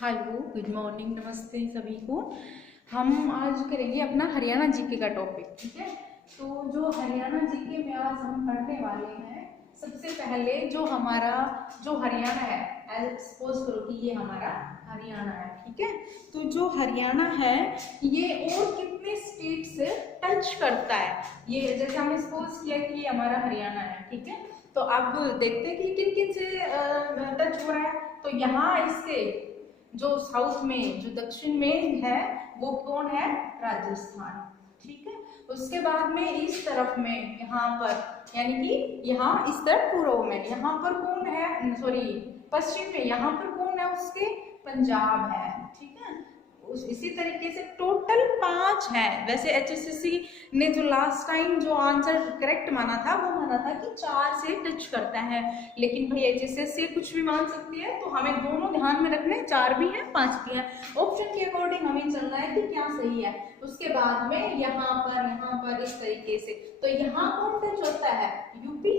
Hello, good morning, नमस्ते सभी को। हम आज करेंगे अपना हरियाणा जीके का टॉपिक। ठीक है, तो जो हरियाणा जीके में आज हम पढ़ने वाले हैं, सबसे पहले जो हरियाणा है, एज सपोज करो कि ये हमारा हरियाणा है। ठीक है, तो जो हरियाणा है ये और कितने स्टेट से टच करता है, ये जैसे हमने सपोज किया कि ये हमारा हरियाणा है। ठीक है, तो अब देखते हैं कि किन किन से टच हो रहा है। तो यहाँ इससे जो साउथ में, जो दक्षिण में है, वो कौन है? राजस्थान। ठीक है, उसके बाद में इस तरफ में यहाँ पर, यानी कि यहाँ इस तरफ पूर्व में, यहाँ पर कौन है? सॉरी, पश्चिम में यहाँ पर कौन है? उसके पंजाब है। ठीक है, इसी तरीके से टोटल 5 है। वैसे एचएसएससी ने जो लास्ट टाइम जो आंसर करेक्ट माना था, वो माना था कि 4 से टच करता है, लेकिन भाई एचएसएससी कुछ भी मान सकती है, तो हमें दोनों ध्यान में रखने, 4 भी है 5 भी है। ऑप्शन के अकॉर्डिंग हमें चलना है कि क्या सही है। उसके बाद में यहाँ पर इस तरीके से, तो यहाँ कौन टच होता है? यूपी।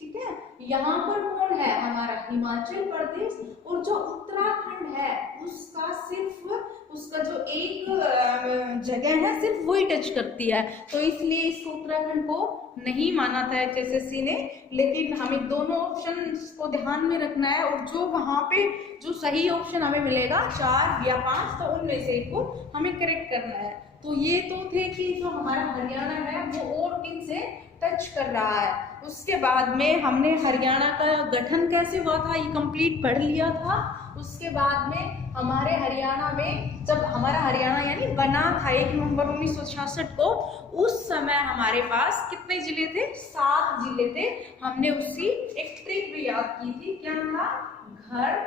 ठीक है, यहाँ पर कौन है? हमारा हिमाचल प्रदेश। और जो उत्तराखंड है उसका सिर्फ, उसका जो एक जगह है सिर्फ वही टच करती है, तो इसलिए इस उत्तराखंड को नहीं माना था एचएसएससी ने। लेकिन हमें दोनों ऑप्शन को ध्यान में रखना है, और जो वहां पे जो सही ऑप्शन हमें मिलेगा 4 या 5, तो उनमें से एक को हमें करेक्ट करना है। तो ये तो थे कि जो हमारा हरियाणा है वो और किन से टच कर रहा है। उसके बाद में हमने हरियाणा का गठन कैसे हुआ था ये कंप्लीट पढ़ लिया था। उसके बाद में हमारे हरियाणा में, जब हमारा हरियाणा यानी बना था 1 नवंबर 1966 को, उस समय हमारे पास कितने जिले थे? 7 जिले थे। हमने उसकी एक ट्रिक भी याद की थी, क्या था? घर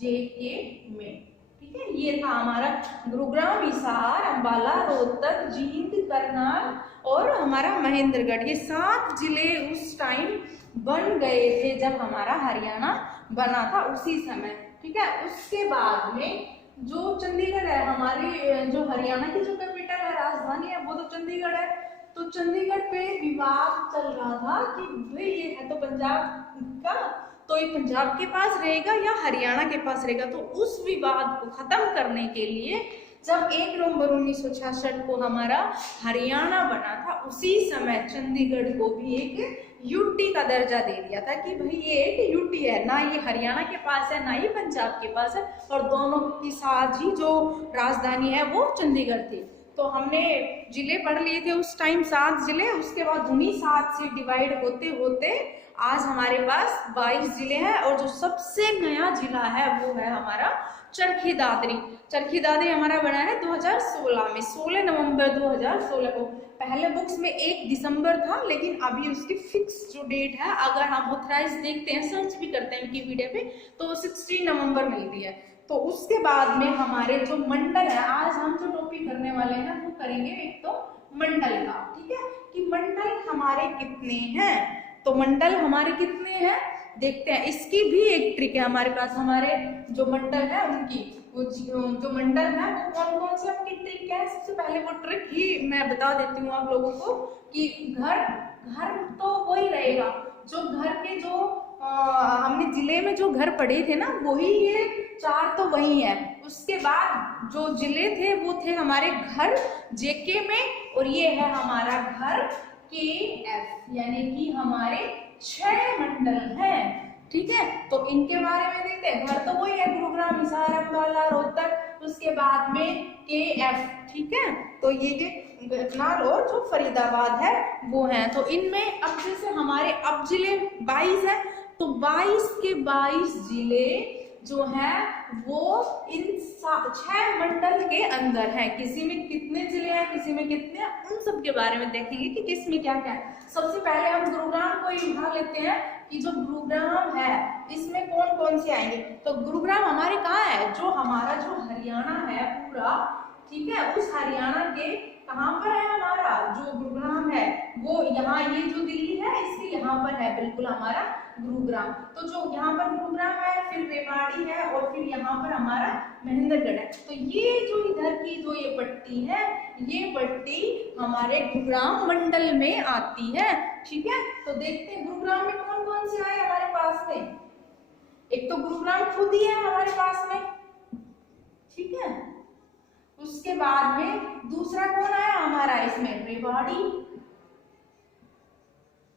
जेके में। ठीक है, ये था हमारा गुरुग्राम, हिसार, अंबाला, रोहतक, जींद, करनाल और हमारा महेंद्रगढ़। ये 7 जिले उस टाइम बन गए थे जब हमारा हरियाणा बना था, उसी समय। ठीक है, उसके बाद में जो चंडीगढ़ है, हमारी जो हरियाणा की जो कैपिटल है, राजधानी है, वो तो चंडीगढ़ है। तो चंडीगढ़ पे विवाद चल रहा था कि भाई ये है तो पंजाब का, तो ये पंजाब के पास रहेगा या हरियाणा के पास रहेगा। तो उस विवाद को खत्म करने के लिए जब 1 नवंबर 1966 को हमारा हरियाणा बना था, उसी समय चंडीगढ़ को भी एक यूटी का दर्जा दे दिया था कि भाई ये एक यूटी है, ना ये हरियाणा के पास है ना ये पंजाब के पास है, और दोनों की साथ ही जो राजधानी है वो चंडीगढ़ थी। तो हमने जिले पढ़ लिए थे उस टाइम, 7 जिले। उसके बाद उन्हीं 7 से डिवाइड होते होते आज हमारे पास 22 जिले हैं, और जो सबसे नया जिला है वो है हमारा चरखी दादरी। चरखी दादरी हमारा बना है 2016 में, 16 नवंबर 2016 को। पहले बुक्स में 1 दिसंबर था, लेकिन अभी उसकी फिक्स जो डेट है, अगर हम ऑथराइज देखते हैं, सर्च भी करते हैं विकिपीडिया पे, तो 16 नवंबर मिलती है। तो उसके बाद में हमारे जो मंडल है, आज हम जो टॉपिक करने वाले हैं वो करेंगे एक तो मंडल का। ठीक है, कि मंडल हमारे कितने हैं। तो मंडल हमारे कितने हैं देखते हैं। इसकी भी एक ट्रिक है हमारे पास, हमारे जो मंडल है उनकी, वो जो मंडल है वो कौन कौन से उनकी ट्रिक क्या है। सबसे पहले वो ट्रिक ही मैं बता देती हूँ आप लोगों को, कि घर तो वही रहेगा, जो घर के जो हमने जिले में जो घर पढ़े थे ना, वही ये 4 तो वही है। उसके बाद जो जिले थे वो थे हमारे घर जेके में, और ये है हमारा घर के एफ, यानी कि हमारे 6 मंडल हैं। ठीक है, तो इनके बारे में देखते हैं। घर तो वही है, गुरुग्राम, हिसार, अंबाला, रोहतक। उसके बाद में के एफ। ठीक है, तो ये करनाल और जो फरीदाबाद है वो है। तो इनमें अब जैसे हमारे अब जिले 22 है, तो 22 के 22 जिले जो है वो इन 6 मंडल के अंदर है। किसी में कितने जिले हैं, किसी में कितने हैं, उन सब के बारे में देखेंगे कि किस में क्या क्या है। सबसे पहले हम गुरुग्राम को ही उठा लेते हैं, कि जो गुरुग्राम है इसमें कौन कौन से आएंगे। तो गुरुग्राम हमारे कहाँ है? जो हमारा जो हरियाणा है पूरा, ठीक है, उस हरियाणा के कहाँ पर है हमारा जो गुरुग्राम है, वो यहाँ, ये जो दिल्ली है इसके यहाँ पर है बिल्कुल हमारा गुरुग्राम। तो जो यहाँ पर गुरुग्राम है, फिर रेवाड़ी है, और फिर यहाँ पर हमारा महेंद्रगढ़ है। तो ये जो इधर की जो ये पट्टी है, ये पट्टी हमारे गुरुग्राम मंडल में आती है। ठीक है, तो देखते हैं गुरुग्राम में कौन कौन से आए हमारे पास में। एक तो गुरुग्राम खुद ही है हमारे पास में, ठीक है। उसके बाद में दूसरा कौन आया हमारा इसमें, रेवाड़ी।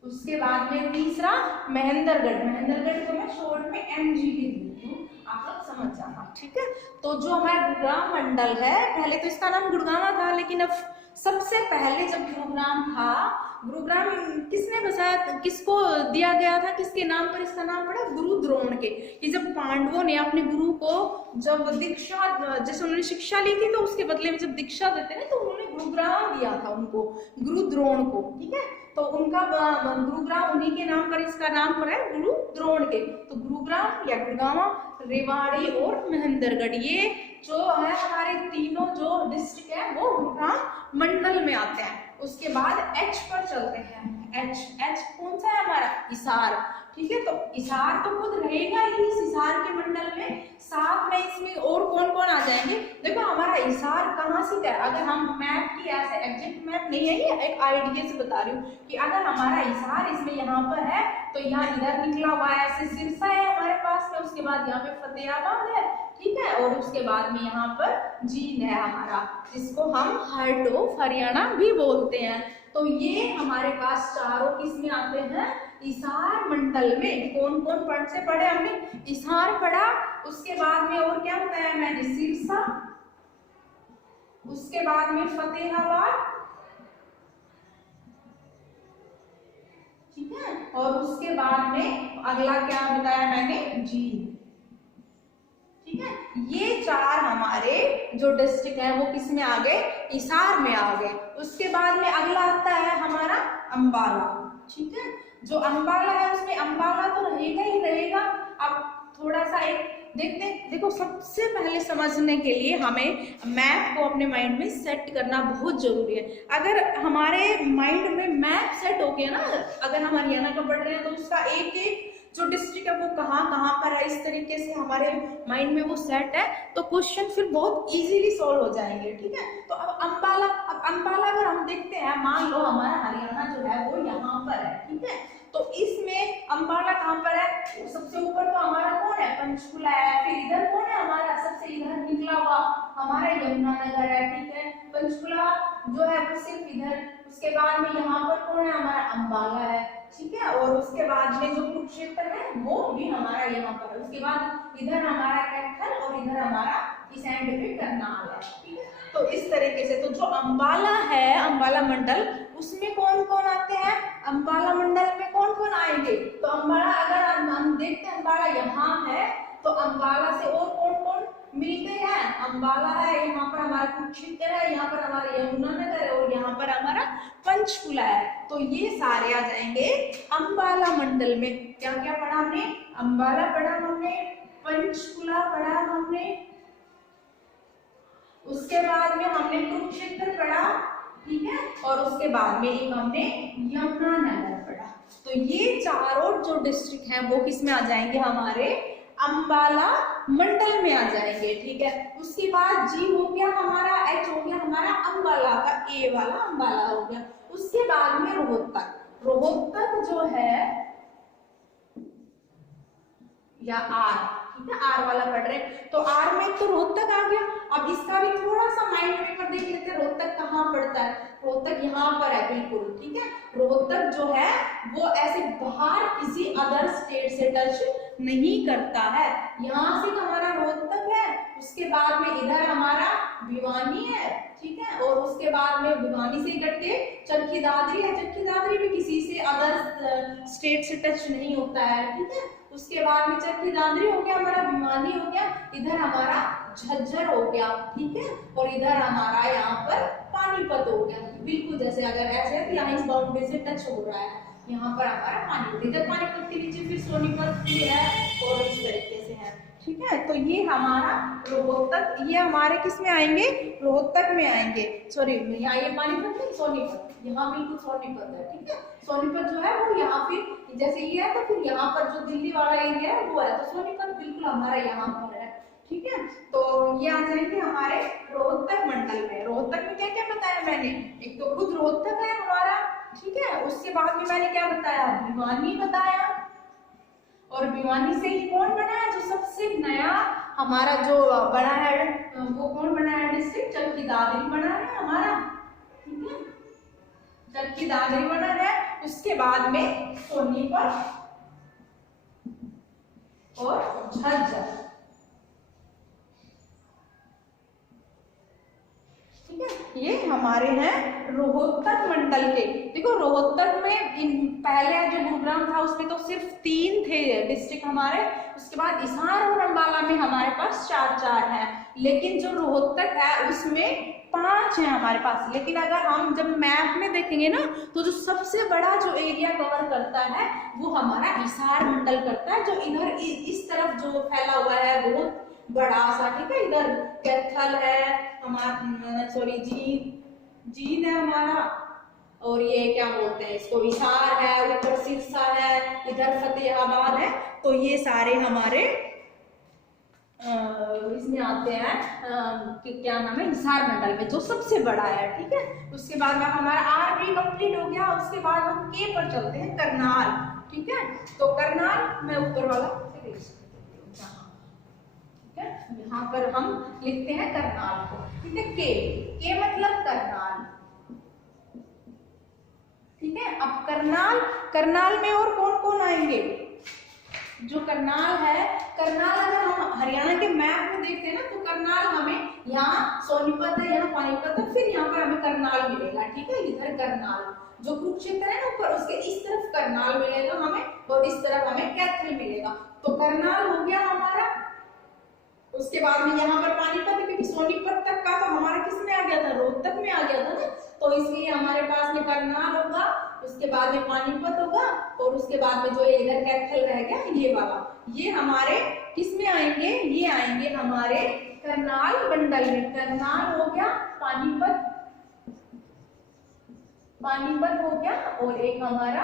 उसके बाद में तीसरा महेंद्रगढ़। महेंद्रगढ़ को मैं शॉर्ट में MG भी देती हूँ, आप लोग समझ जाना, ठीक है। तो जो हमारा गुरुग्राम मंडल है, पहले तो इसका नाम गुड़गांवा था, लेकिन अब सबसे पहले जब गुरुग्राम था, गुरुग्राम किसने बसाया, किसको दिया गया था, किसके नाम पर इसका नाम पड़ा, गुरु द्रोण के। कि जब पांडवों ने अपने गुरु को जब दीक्षा, जैसे उन्होंने शिक्षा ली थी, तो उसके बदले में जब दीक्षा देते ना, तो उन्होंने गुरुग्राम दिया था उनको, गुरु द्रोण को, ठीक है। तो उनका गुरुग्राम उन्हीं के नाम पर, इसका नाम पड़ा है गुरु द्रोण के। तो गुरुग्राम या गुड़गांवा, रेवाड़ी और महेंद्रगढ़, ये जो है हमारे तीनों जो डिस्ट्रिक्ट है वो गुरुग्राम मंडल में आते हैं। उसके बाद H पर चलते हैं। H कौन सा है हमारा, हिसार, ठीक है। तो हिसार तो खुद रहेगा ही इस हिसार के मंडल में, साथ में इसमें और कौन कौन आ जाएंगे। देखो हमारा हिसार कहाँ से है, अगर हम मैप की ऐसे एग्जैक्ट मैप नहीं है, ये एक आइडिया से बता रही हूँ कि अगर हमारा हिसार इसमें यहाँ पर है, तो यहाँ इधर निकला हुआ है ऐसे सिरसा है हमारे पास में, उसके बाद यहाँ पे फतेहाबाद है, ठीक है। और उसके बाद में यहाँ पर जींद है हमारा, जिसको हम हार्ट ऑफ हरियाणा भी बोलते हैं। तो ये हमारे पास चारों किसमें आते हैं, हिसार मंडल में। कौन कौन पढ़ से पढ़े हमने, हिसार पढ़ा, उसके बाद में और क्या बताया मैंने, सिरसा, उसके बाद में फतेहाबाद, ठीक है। और उसके बाद में अगला क्या बताया मैंने, जींद, ठीक है। ये चार हमारे जो डिस्ट्रिक्ट है वो किस में आ गए, हिसार में आ गए। उसके बाद में अगला आता है हमारा अंबाला, ठीक है। जो अंबाला है उसमें अंबाला तो रहेगा ही रहेगा। अब थोड़ा सा एक देखते हैं, देखो सबसे पहले समझने के लिए हमें मैप को अपने माइंड में सेट करना बहुत जरूरी है। अगर हमारे माइंड में मैप सेट हो गया ना, अगर हम हरियाणा का पढ़ रहे हैं तो उसका एक एक जो डिस्ट्रिक्ट है वो कहाँ कहाँ पर है, इस तरीके से हमारे माइंड में वो सेट है, तो क्वेश्चन फिर बहुत इजीली सॉल्व हो जाएंगे, ठीक है। तो अब अंबाला अगर हम देखते हैं, मान लो हमारा हरियाणा जो है वो यहाँ पर है, ठीक है। तो इसमें अंबाला कहाँ पर है, सबसे ऊपर तो हमारा कौन है, पंचकुला है। फिर इधर कौन है हमारा, सबसे इधर निकला हुआ हमारा यमुनानगर है, ठीक है। पंचकुला जो है वो सिर्फ इधर, उसके बाद में यहाँ पर कौन है हमारा, अंबाला है, ठीक है। और उसके बाद में जो कुरुक्षेत्र है वो भी हमारा यहाँ पर है। उसके बाद इधर हमारा कैथल और इधर हमारा इस एंड पे करनाल है, ठीक है। तो इस तरीके से, तो जो अंबाला है, अंबाला मंडल, उसमें कौन कौन आते हैं, अंबाला मंडल में कौन कौन आएंगे। तो अंबाला अगर हम देखते हैं, अंबाला यहाँ है, तो अंबाला से और कौन कौन मिलते हैं, अंबाला है, यहाँ पर हमारा कुरुक्षेत्र है, यहाँ पर हमारा यमुनानगर है और यहाँ पर हमारा पंचकुला है। तो ये सारे आ जाएंगे अंबाला मंडल में। क्या क्या पढ़ा हमने, अंबाला पढ़ा हमने, पंचकुला पढ़ा हमने, उसके बाद में हमने कुरुक्षेत्र पढ़ा, ठीक है। और उसके बाद में एक हमने यमुनानगर पढ़ा। तो ये चारों जो डिस्ट्रिक्ट हैं वो किस में आ जाएंगे, हमारे अंबाला मंडल में आ जाएंगे, ठीक है। उसके बाद जी हो गया हमारा, एच हो गया हमारा अंबाला का, ए वाला अंबाला हो गया। उसके बाद में रोहतक, रोहतक जो है या आर, ठीक है, आर वाला पढ़ रहे हैं, तो आर में तो रोहतक आ गया। अब इसका भी थोड़ा सा माइंड पेपर देख लेते हैं, रोहतक कहाँ पड़ता है, रोहतक यहाँ पर है बिल्कुल, ठीक है। रोहतक जो है वो ऐसे बाहर किसी अदर स्टेट से टच नहीं करता है, यहाँ से हमारा रोहतक है, उसके बाद में इधर हमारा भिवानी है, ठीक है। और उसके बाद में भिवानी से करके चरखी दादरी है, चरखी दादरी भी किसी से अदर स्टेट से टच नहीं होता है, ठीक है। उसके बाद में चरखी दादरी हो गया हमारा, भिवानी हो गया, इधर हमारा झज्जर हो गया, ठीक है। और इधर हमारा यहाँ पर पानीपत हो गया, बिल्कुल जैसे अगर ऐसे है तो यहाँ इस बाउंड्री से टच हो रहा है, यहाँ पर हमारा पानीपत, इधर पानीपत के नीचे फिर सोनीपत भी है और इस तरीके से है, ठीक है। तो ये हमारा रोहतक, ये हमारे किस में आएंगे, रोहतक में आएंगे, सॉरी यहाँ ये पानीपत नहीं, सोनीपत, यहाँ बिल्कुल सोनीपत है, ठीक है। सोनीपत जो है वो यहाँ फिर जैसे ये है, तो फिर यहाँ पर जो दिल्ली वाला एरिया है वो है, तो सोनीपत बिल्कुल हमारा यहाँ पर है, ठीक है। तो ये आ जाएंगे हमारे रोहतक मंडल में। रोहतक में क्या क्या बताया मैंने, एक तो खुद रोहतक है हमारा, ठीक है। उसके बाद में मैंने क्या बताया, भिवानी बताया, और भिवानी से ही कौन बना है, जो सबसे नया हमारा जो बना है वो कौन बना है डिस्ट्रिक्ट, चरखी दादरी बना है हमारा, ठीक है, चरखी दादरी बना है। उसके बाद में सोनीपत और झज्जर, ठीक है, ये हमारे हैं रोहतक मंडल के। देखो रोहतक में पहले जो गुरुग्राम था उसमें तो सिर्फ 3 थे डिस्ट्रिक्ट हमारे, उसके बाद हिसार और अंबाला में हमारे पास 4 हैं, लेकिन जो रोहतक है उसमें 5 है हमारे पास। लेकिन अगर हम जब मैप में देखेंगे ना तो जो सबसे बड़ा जो एरिया कवर करता है वो हमारा हिसार मंडल करता है, जो इधर इस तरफ जो फैला हुआ है बहुत बड़ा सा, ठीक है, इधर कैथल है हमारा, सॉरी जींद है हमारा, और ये क्या बोलते हैं इसको, हिसार है, ऊपर सिरसा है, इधर फतेहाबाद है। तो ये सारे हमारे इसमें आते हैं कि क्या नाम है, हिसार मंडल में, जो सबसे बड़ा है, ठीक है। उसके बाद में हमारा आर भी कंप्लीट हो गया। उसके बाद हम के पर चलते हैं, करनाल, ठीक है। तो करनाल मैं ऊपर वाला यहाँ पर हम लिखते हैं करनाल को, ठीक है, के मतलब करनाल, ठीक है। अब करनाल में और कौन कौन आएंगे, जो करनाल है, करनाल अगर हम हरियाणा के मैप में देखते हैं ना तो करनाल हमें यहाँ सोनीपत है, यहाँ पानीपत है, फिर यहाँ पर हमें करनाल मिलेगा, ठीक है। इधर करनाल जो कुरुक्षेत्र है ना ऊपर, उसके इस तरफ करनाल मिलेगा हमें, और इस तरफ हमें कैथल मिलेगा। तो करनाल हो गया हमारा। उसके बाद में यहाँ पर पानीपत, क्योंकि सोनीपत तक का तो हमारा किस में आ गया था, रोहतक में आ गया था ना, तो इसलिए हमारे पास में करनाल होगा, उसके बाद में पानीपत होगा, और उसके बाद में जो इधर कैथल रह गया ये वाला, ये हमारे किस में आएंगे, ये आएंगे हमारे करनाल मंडल में। करनाल हो गया, पानीपत हो गया, और एक हमारा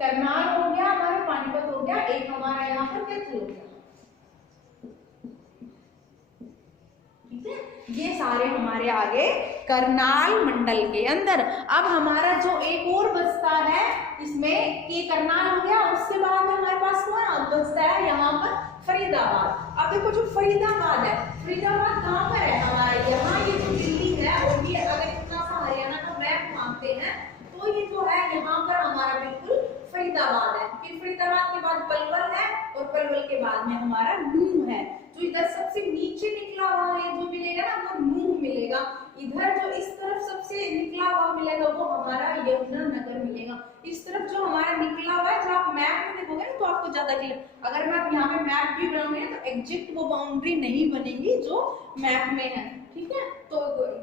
करनाल हो गया, हमारा पानीपत हो गया, एक हमारा यहाँ पर कैथल हो गया, ये सारे हमारे आगे करनाल मंडल के अंदर। अब हमारा जो एक और बचता है इसमें, ये करनाल हो गया, उसके बाद में हमारे पास कौन बचता है, यहाँ पर फरीदाबाद। अब देखो जो फरीदाबाद है, फरीदाबाद कहाँ पर है हमारे, यहाँ ये जो दिल्ली है, और ये अगर इतना सा हरियाणा का मैप मानते हैं तो ये जो है यहाँ पर हमारा बिल्कुल फरीदाबाद है। फिर फरीदाबाद के बाद पलवल है, और पलवल के बाद में हमारा नूह है। जो इधर सबसे नीचे निकला हुआ है जो मिलेगा ना वो नूह मिलेगा। इधर जो इस तरफ सबसे निकला हुआ मिलेगा वो हमारा यमुनानगर मिलेगा। इस तरफ जो हमारा निकला हुआ है, जब आप मैप में देखोगे ना तो आपको ज्यादा क्लियर, अगर मैं आप यहाँ पे मैप भी बनाऊंगी तो एग्जैक्ट वो बाउंड्री नहीं बनेगी जो मैप में है, ठीक है। तो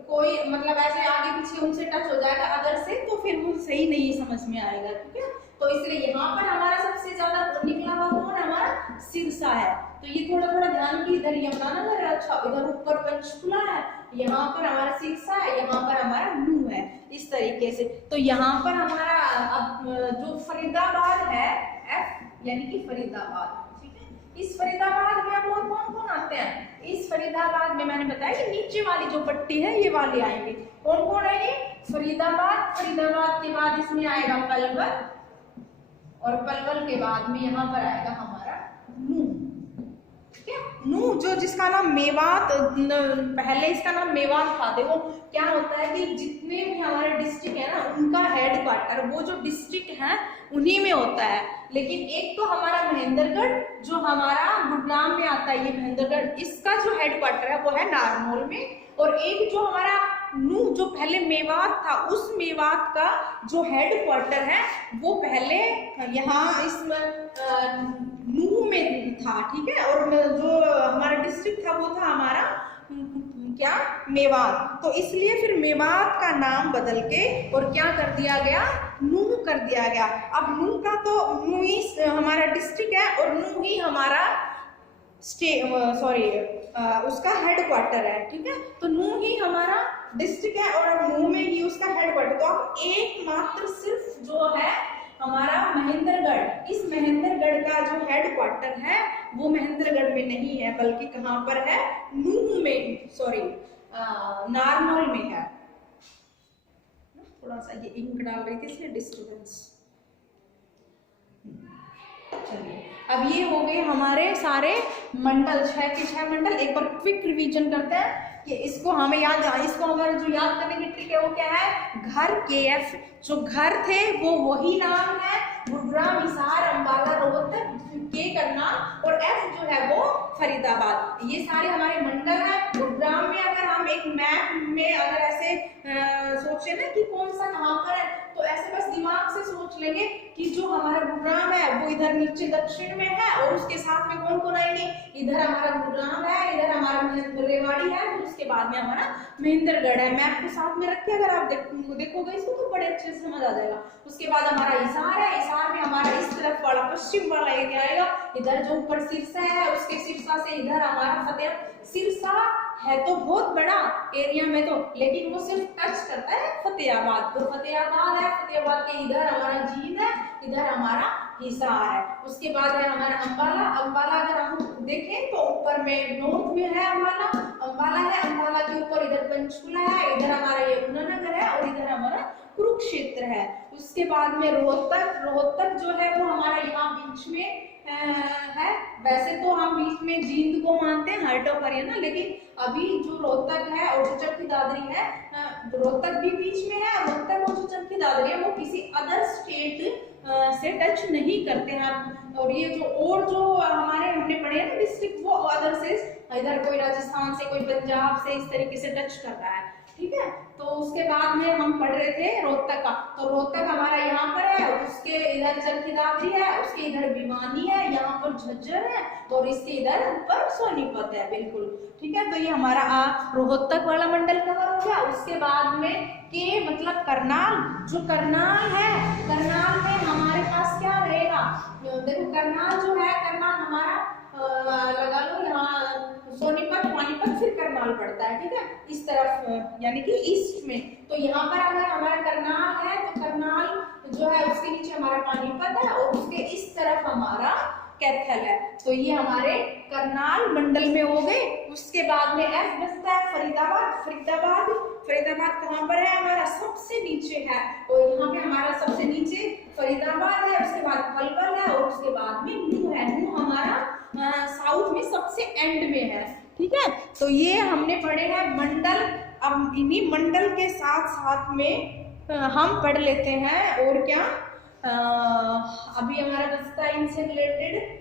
कोई मतलब ऐसे आगे पीछे उनसे टच हो जाएगा अदर से, तो फिर वो सही नहीं समझ में आएगा, ठीक है। तो इसलिए यहाँ पर हमारा सबसे ज्यादा निकला हुआ कौन हमारा सिरसा है। तो ये थोड़ा थोड़ा ध्यान की, इधर यमुनानगर है, अच्छा इधर ऊपर पंचकुला है, यहाँ पर हमारा सिरसा है, यहाँ पर हमारा नूह है, इस तरीके से। तो यहाँ पर हमारा अब जो फरीदाबाद है, एफ यानी कि फरीदाबाद, ठीक है। इस फरीदाबाद में अब और कौन कौन आते हैं, इस फरीदाबाद में मैंने बताया कि नीचे वाली जो पट्टी है ये वाले आएंगे। कौन कौन आएंगे, फरीदाबाद, फरीदाबाद के बाद इसमें आएगा पलवल, और पलवल के बाद में यहाँ पर आएगा हमारा नूह, ठीक है। नूह जो जिसका नाम मेवात, पहले इसका नाम मेवात था। देखो क्या होता है कि जितने भी हमारे डिस्ट्रिक्ट है ना उनका हेड क्वार्टर वो जो डिस्ट्रिक्ट है उन्हीं में होता है। लेकिन एक तो हमारा महेंद्रगढ़ जो हमारा गुरुग्राम में आता है, ये महेंद्रगढ़, इसका जो हेड क्वार्टर है वो है नारनौल में। और एक जो हमारा नूह जो पहले मेवात था, उस मेवात का जो हेड क्वार्टर है वो पहले यहाँ इस नूह में था, ठीक है। और जो हमारा डिस्ट्रिक्ट था वो था हमारा क्या, मेवात। तो इसलिए फिर मेवात का नाम बदल के और क्या कर दिया गया, नूह कर दिया गया। अब नूह का तो नूह ही हमारा डिस्ट्रिक्ट है और नूह ही हमारा उसका हेड क्वार्टर है, ठीक है। तो नूह ही हमारा डिस्ट्रिक्ट है और नूह में ही उसका हेड क्वार्टर। तो अब एकमात्र सिर्फ जो है हमारा महेंद्रगढ़, इस महेंद्रगढ़ का जो हेड क्वार्टर है वो महेंद्रगढ़ में नहीं है, बल्कि कहाँ पर है, नूह में, नारनौल में है। थोड़ा सा ये इंक डाल रही थी इसलिए डिस्टर्बेंस। चलिए अब ये हो गए हमारे सारे मंडल, 6 के 6 मंडल। एक बार क्विक रिवीजन करते हैं कि इसको हमें इसको हमारे जो याद करने की ट्रिक है वो क्या है, घर के एफ। जो घर थे वो वही नाम है, गुरुग्राम, हिसार, अंबाला, रोहतक, के करनाल, और एफ जो है वो फरीदाबाद। ये सारे हमारे मंडल हैं। गुरुग्राम में अगर हम एक मैप में अगर ऐसे सोचे ना कि कौन सा कहाँ पर है, तो ऐसे बस दिमाग से सोच लेंगे कि जो हमारा गुरुग्राम है वो इधर नीचे दक्षिण में है, और उसके साथ में कौन कौन आएंगे, इधर हमारा गुरुग्राम है, इधर हमारा रेवाड़ी है, फिर उसके बाद में हमारा महेंद्रगढ़ है। मैप को साथ में रख के अगर आप देखोगे इसको तो बड़े अच्छे से समझ आ जाएगा। उसके बाद हमारा हिसार है, हिसार में हमारा इस तरफ वाला पश्चिम वाला एरिया आएगा, इधर जो ऊपर सिरसा है उसके सिरसा से इधर हमारा फतेह। सिरसा है तो बहुत बड़ा एरिया में तो, लेकिन वो सिर्फ टच करता है फतेहाबाद, तो फतेहाबाद है, फतेहाबाद के इधर हमारा जींद है, इधर हमारा हिसार है। उसके बाद है हमारा अंबाला। अंबाला अगर हम देखें तो ऊपर में नॉर्थ में है अंबाला, अंबाला है, अंबाला के ऊपर इधर पंचकुला है, इधर हमारा यमुनानगर है, और इधर हमारा कुरुक्षेत्र है। उसके बाद में रोहतक। रोहतक जो है वो हमारा यहाँ बीच में है। वैसे तो हम बीच में जींद को मानते हैं, हार्ट ऑफ हरियाणा, लेकिन अभी जो रोहतक है और जो चरखी दादरी है, रोहतक भी बीच में है, रोहतक और जो चरखी दादरी है वो किसी अदर स्टेट से टच नहीं करते हैं। और ये जो हमारे हमने पढ़े हैं डिस्ट्रिक्ट, वो अदर से इधर कोई राजस्थान से, कोई पंजाब से, इस तरीके से टच कर रहा है, ठीक है। तो उसके बाद में हम पढ़ रहे थे रोहतक का, तो रोहतक हमारा यहाँ पर है, उसके इधर चरखी दादरी है, उसके इधर भिवानी है, यहाँ पर झज्जर है, और इसके इधर ऊपर सोनीपत है, बिल्कुल ठीक है। तो ये हमारा रोहतक वाला मंडल कवर हो गया। उसके बाद में के मतलब करनाल। जो करनाल है, करनाल में हमारे पास क्या रहेगा, देखो करनाल जो है, करनाल हमारा लगा लो यहाँ सोनीपत, पानीपत, फिर करनाल पड़ता है, ठीक है, इस तरफ यानी कि ईस्ट में। तो यहाँ पर अगर हमारा करनाल है तो करनाल जो है उसके नीचे हमारा पानीपत है, और उसके इस तरफ हमारा कैथल है। तो ये हमारे करनाल मंडल में हो गए। उसके बाद में एफ बचता है फरीदाबाद। फरीदाबाद, फरीदाबाद कहाँ पर है, हमारा सबसे नीचे है, और यहाँ पे हमारा सबसे नीचे फरीदाबाद है, उसके बाद पलवल है, और उसके बाद में नूह है। नूह हमारा साउथ में सबसे एंड में है, ठीक है। तो ये हमने पढ़े हैं मंडल। अब इन्हीं मंडल के साथ साथ में हम पढ़ लेते हैं और क्या, अभी हमारा बचता है इनसे रिलेटेड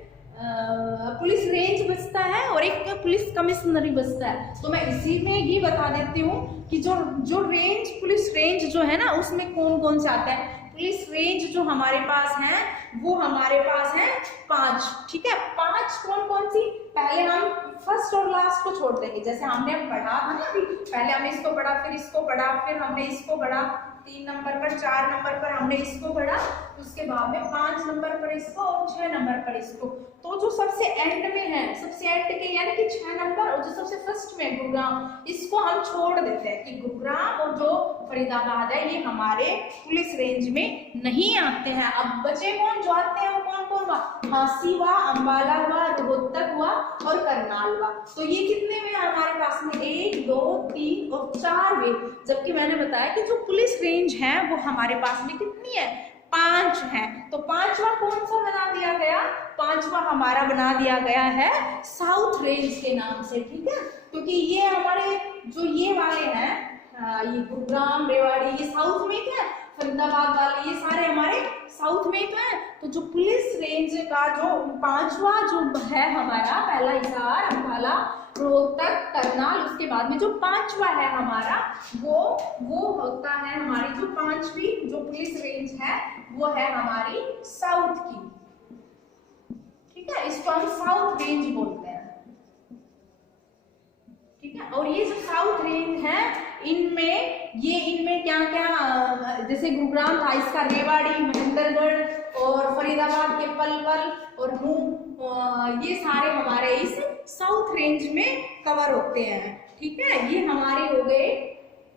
पुलिस रेंज बचता है, और एक पुलिस कमिश्नरी बचता है। तो मैं इसी में ही बता देती हूँ कि जो रेंज, पुलिस रेंज जो है ना, उसमें कौन कौन से आता है। पुलिस रेंज जो हमारे पास है वो हमारे पास है 5, ठीक है। 5 कौन कौन सी, पहले हम फर्स्ट और लास्ट को छोड़ देंगे, जैसे हमने पढ़ा था ना अभी, पहले हमने इसको पढ़ा, फिर इसको पढ़ा, फिर हमने इसको पढ़ा, 3 नंबर पर, 4 नंबर पर हमने इसको पढ़ा, उसके बाद में 5 नंबर पर इसको, और 6 नंबर पर इसको। तो जो सबसे एंड में है, सबसे एंड के यानी कि 6 नंबर, और जो सबसे फर्स्ट में गुरुग्राम, इसको हम छोड़ देते हैं कि गुरुग्राम और जो फरीदाबाद है ये हमारे पुलिस रेंज में नहीं आते हैं। अब बचे कौन जो आते हैं, वो कौन कौन हुआ, झांसी हुआ, अंबाला हुआ, रोहतक हुआ, और करनाल हुआ। तो ये कितने में हमारे पास में 1, 2, 3 और 4 वे, जबकि मैंने बताया कि जो पुलिस रेंज है वो हमारे पास में कितनी है, 5 है। तो 5वां कौन सा बना दिया गया, 5वां हमारा बना दिया गया है साउथ रेंज के नाम से, ठीक है। क्योंकि ये हमारे जो ये वाले हैं, ये गुरुग्राम, रेवाड़ी, ये साउथ में क्या है, फरीदाबाद वाले, ये सारे हमारे साउथ में तो है। तो जो पुलिस रेंज का जो 5वां जो है हमारा, पहला हिसार, अंबाला, रोहतक, करनाल, उसके बाद में जो 5वां है हमारा वो होता है हमारी जो 5वीं जो पुलिस रेंज है वो है हमारी साउथ की, ठीक है। इसको हम साउथ रेंज बोलते हैं, ठीक है। और ये जो साउथ रेंज है इनमें क्या क्या, जैसे गुरुग्राम था, इसका रेवाड़ी, महेंद्रगढ़, और फरीदाबाद के पलवल और नूह, ये सारे हमारे इस साउथ रेंज में कवर होते हैं, ठीक है। ये हमारे हो गए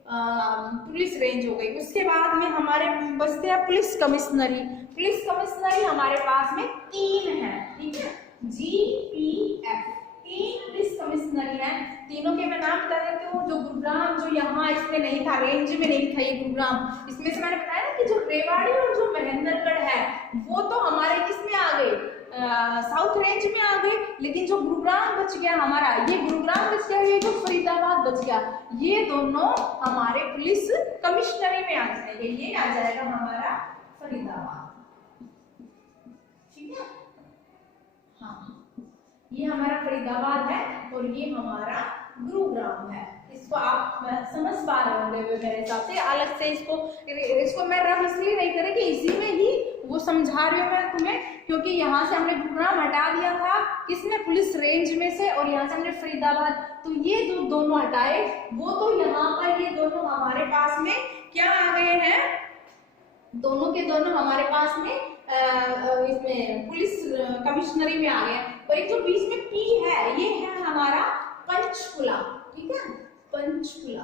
पुलिस रेंज हो गई। उसके बाद में हमारे बचते हैं पुलिस कमिश्नरी। पुलिस कमिश्नरी हमारे पास में 3 है, ठीक है, GPF, 3 पुलिस कमिश्नरी है। तीनों के मैं नाम बता देती हूँ। जो गुरुग्राम, जो यहाँ इसमें नहीं था, रेंज में नहीं था ये गुरुग्राम, इसमें से मैंने बताया ना कि जो रेवाड़ी और जो महेंद्रगढ़ है वो तो हमारे किसमें आ गए, साउथ रेंज में आ गए, लेकिन जो गुरुग्राम बच गया हमारा, ये गुरुग्राम बच गया, ये जो फरीदाबाद बच गया, ये दोनों हमारे पुलिस कमिश्नरी में आ जाएंगे। ये आ जाएगा हमारा फरीदाबाद, ठीक है। हाँ, ये हमारा फरीदाबाद है और ये हमारा गुरुग्राम है। इसको आप समझ पा रहे होंगे मेरे हिसाब से। अलग से इसको मैं रब इसलिए नहीं करें कि इसी में ही वो समझा रही हूँ मैं तुम्हें, क्योंकि यहाँ से हमने गुरुग्राम हटा दिया था किसने, पुलिस रेंज में से, और यहाँ से हमने फरीदाबाद, तो ये जो दोनों हटाए वो तो यहाँ पर ये दोनों हमारे पास में क्या आ गए हैं, दोनों के दोनों हमारे पास में इसमें पुलिस कमिश्नरी में आ गए। और एक जो बीच में पी है, ये है हमारा पंचकुला, ठीक है, पंचकुला।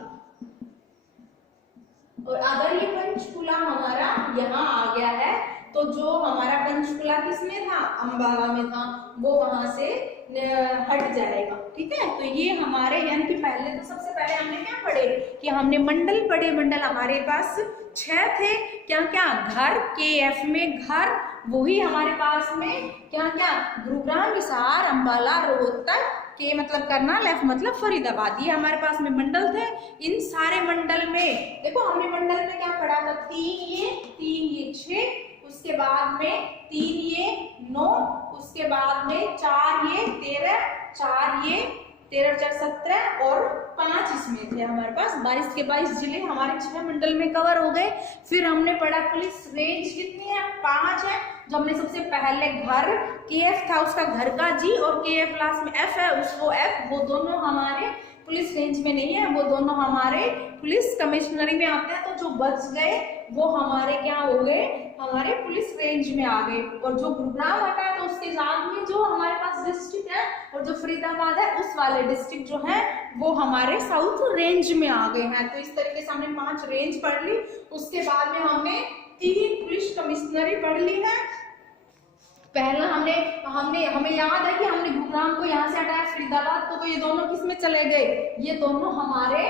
और अगर ये पंचकुला हमारा यहाँ आ गया है, तो जो हमारा पंचकुला किसमें था, अंबाला में था, वो वहां से हट जाएगा, ठीक है। तो ये हमारे यानी कि पहले तो सबसे पहले हमने क्या पढ़े कि हमने मंडल पढ़े। मंडल हमारे पास 6 थे, क्या क्या, घर, KF में घर, वही हमारे पास में क्या क्या, गुरुग्राम, हिसार, अंबाला, रोहतक, के मतलब करनाल, F मतलब फरीदाबाद, ये हमारे पास में मंडल थे। इन सारे मंडल में देखो हमने मंडल में क्या पढ़ा था, 3 ये 6, उसके बाद में 3 ये 9, उसके बाद में 4 ये 13, 4 ये 13 4 17 और 5 इसमें थे हमारे पास। 22 के 22 जिले हमारे 6 मंडल में कवर हो गए। फिर हमने पढ़ा पुलिस रेंज कितनी है, 5 है। जो हमने सबसे पहले घर, KF था उसका घर का G, और KF लास्ट में F है उसको F, वो दोनों हमारे पुलिस रेंज में नहीं है, वो दोनों हमारे पुलिस कमिश्नरी में आते हैं। तो जो बच गए वो हमारे क्या हो गए, हमारे पुलिस रेंज में आ गए। और जो गुरुग्राम आता है तो उसके साथ में जो हमारे पास डिस्ट्रिक्ट है, और जो फरीदाबाद है उस वाले डिस्ट्रिक्ट जो है वो हमारे साउथ रेंज में आ गए हैं। तो इस तरीके से हमने 5 रेंज पढ़ ली। उसके बाद में हमने 3 पुलिस कमिश्नरी पढ़ ली है। पहला हमें याद है कि हमने गुरुग्राम को यहाँ से हटाया, फरीदाबाद को, तो ये दोनों किस में चले गए, ये दोनों हमारे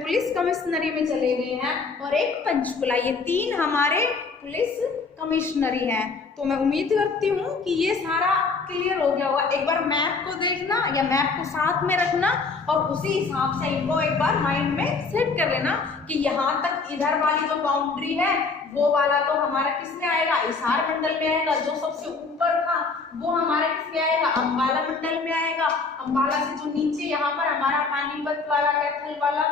पुलिस कमिश्नरी में चले गए हैं। और एक पंचकुला, ये 3 हमारे पुलिस कमिश्नरी है। तो मैं उम्मीद करती हूँ कि ये सारा क्लियर हो गया होगा। एक बार मैप को देखना या मैप को साथ में रखना और उसी हिसाब से इनको एक बार माइंड में सेट कर लेना कि यहाँ तक इधर वाली जो बाउंड्री है वो वाला तो हमारा किसमें आएगा, हिसार मंडल में आएगा। जो सबसे ऊपर था वो हमारा किसमें आएगा, अंबाला मंडल में आएगा। अंबाला से जो नीचे यहाँ पर हमारा पानीपत वाला, कैथल वाला,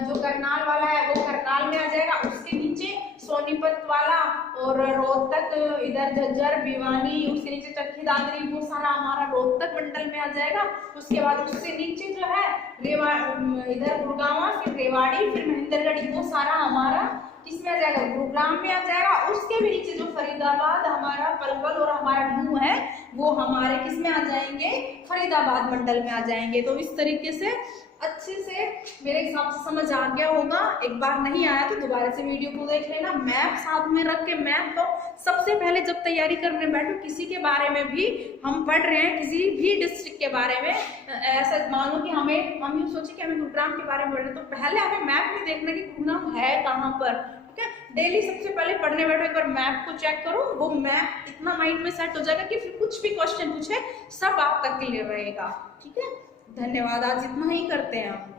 जो करनाल वाला है वो करनाल में आ जाएगा। उसके नीचे सोनीपत वाला और रोहतक, इधर झज्जर, भिवानी, उसके नीचे चक्की दादरी, वो सारा हमारा रोहतक मंडल में आ जाएगा। उसके बाद उससे नीचे जो है इधर गुड़गांव, फिर रेवाड़ी, फिर महेंद्रगढ़, वो सारा हमारा किसमें आ जाएगा, गुरुग्राम में आ जाएगा। उसके भी नीचे जो फरीदाबाद, हमारा पलवल और हमारा नूह है वो हमारे किसमें आ जाएंगे, फरीदाबाद मंडल में आ जाएंगे। तो इस तरीके से अच्छे से मेरे हिसाब से समझ आ गया होगा। एक बार नहीं आया तो दोबारा से वीडियो को देख लेना। मैप साथ में रख के, मैप तो सबसे पहले जब तैयारी करने बैठो, किसी के बारे में भी हम पढ़ रहे हैं, किसी भी डिस्ट्रिक्ट के बारे में, ऐसा मान लो कि हम यूँ सोचे कि हमें गुरुग्राम के बारे में पढ़ रहे, तो पहले हमें मैप में देखना कि गुरुग्राम है कहाँ पर, ठीक है। डेली सबसे पहले पढ़ने बैठो, एक बार मैप को चेक करो, वो मैप इतना माइंड में सेट हो जाएगा कि फिर कुछ भी क्वेश्चन पूछे सब आपका क्लियर रहेगा, ठीक है। धन्यवाद, आज इतना ही करते हैं हम।